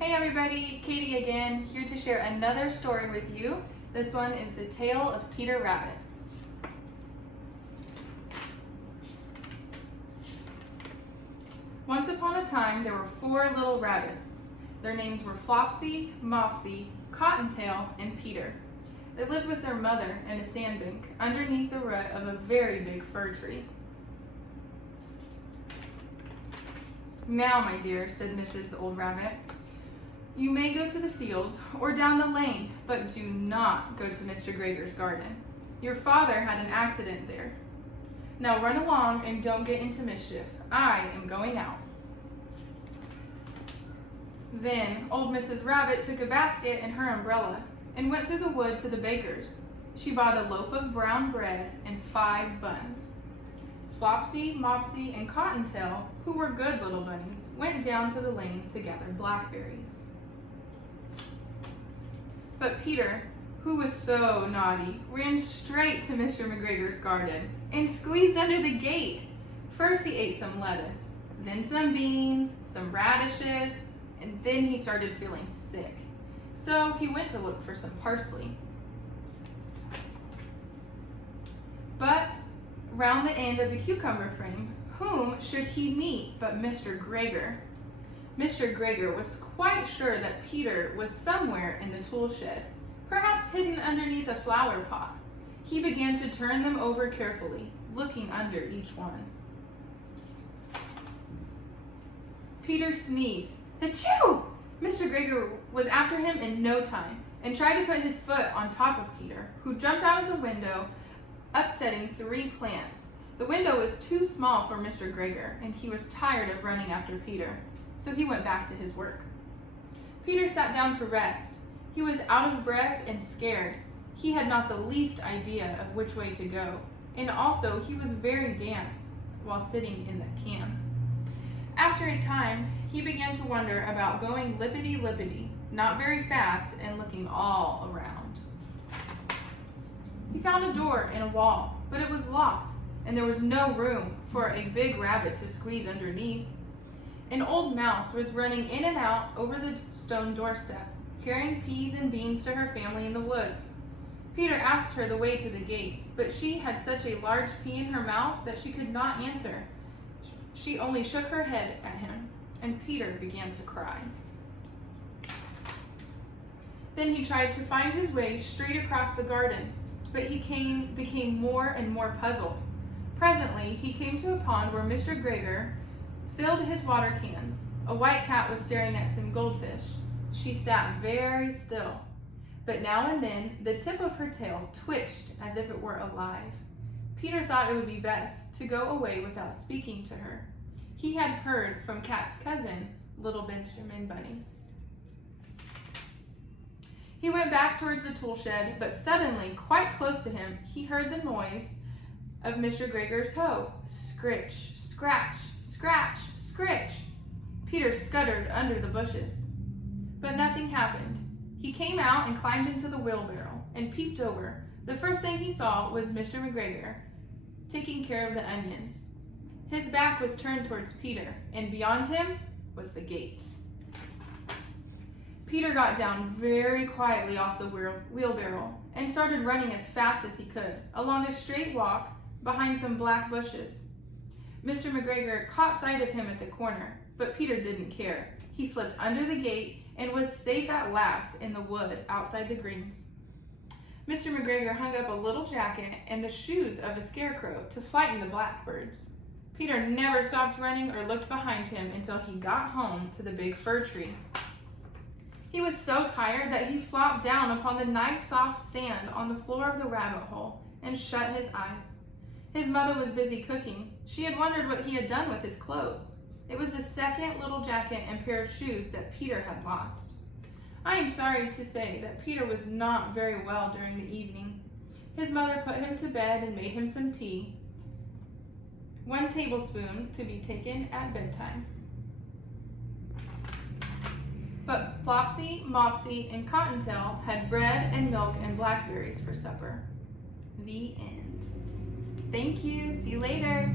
Hey everybody, Katie again, here to share another story with you. This one is the tale of Peter Rabbit. Once upon a time, there were 4 little rabbits. Their names were Flopsy, Mopsy, Cottontail, and Peter. They lived with their mother in a sandbank underneath the root of a very big fir tree. "Now, my dear," said Mrs. Old Rabbit, "you may go to the field or down the lane, but do not go to Mr. Gregor's garden. Your father had an accident there. Now run along and don't get into mischief. I am going out." Then old Mrs. Rabbit took a basket and her umbrella and went through the wood to the baker's. She bought a loaf of brown bread and 5 buns. Flopsy, Mopsy, and Cottontail, who were good little bunnies, went down to the lane to gather blackberries. But Peter, who was so naughty, ran straight to Mr. McGregor's garden and squeezed under the gate. First he ate some lettuce, then some beans, some radishes, and then he started feeling sick. So he went to look for some parsley. But round the end of the cucumber frame, whom should he meet but Mr. Gregor? Mr. Gregor was quite sure that Peter was somewhere in the tool shed, perhaps hidden underneath a flower pot. He began to turn them over carefully, looking under each one. Peter sneezed. Achoo! Mr. Gregor was after him in no time and tried to put his foot on top of Peter, who jumped out of the window, upsetting 3 plants. The window was too small for Mr. Gregor, and he was tired of running after Peter, so he went back to his work. Peter sat down to rest. He was out of breath and scared. He had not the least idea of which way to go, and also he was very damp while sitting in the can. After a time, he began to wonder about going lippity-lippity, not very fast, and looking all around. He found a door in a wall, but it was locked, and there was no room for a big rabbit to squeeze underneath. An old mouse was running in and out over the stone doorstep, carrying peas and beans to her family in the woods. Peter asked her the way to the gate, but she had such a large pea in her mouth that she could not answer. She only shook her head at him, and Peter began to cry. Then he tried to find his way straight across the garden, but he became more and more puzzled. Presently, he came to a pond where Mr. Gregor filled his water cans. A white cat was staring at some goldfish. She sat very still, but now and then the tip of her tail twitched as if it were alive. Peter thought it would be best to go away without speaking to her. He had heard from Cat's cousin, little Benjamin Bunny. He went back towards the tool shed, but suddenly, quite close to him, he heard the noise of Mr. Gregor's hoe. Scritch, scratch, scratch, scritch. Peter scuttered under the bushes, but nothing happened. He came out and climbed into the wheelbarrow and peeped over. The first thing he saw was Mr. McGregor taking care of the onions. His back was turned towards Peter, and beyond him was the gate. Peter got down very quietly off the wheelbarrow and started running as fast as he could along a straight walk behind some black bushes. Mr. McGregor caught sight of him at the corner, but Peter didn't care. He slipped under the gate and was safe at last in the wood outside the greens. Mr. McGregor hung up a little jacket and the shoes of a scarecrow to frighten the blackbirds. Peter never stopped running or looked behind him until he got home to the big fir tree. He was so tired that he flopped down upon the nice soft sand on the floor of the rabbit hole and shut his eyes. His mother was busy cooking. She had wondered what he had done with his clothes. It was the second little jacket and pair of shoes that Peter had lost. I am sorry to say that Peter was not very well during the evening. His mother put him to bed and made him some tea, 1 tablespoon to be taken at bedtime. But Flopsy, Mopsy, and Cottontail had bread and milk and blackberries for supper. The end. Thank you. See you later.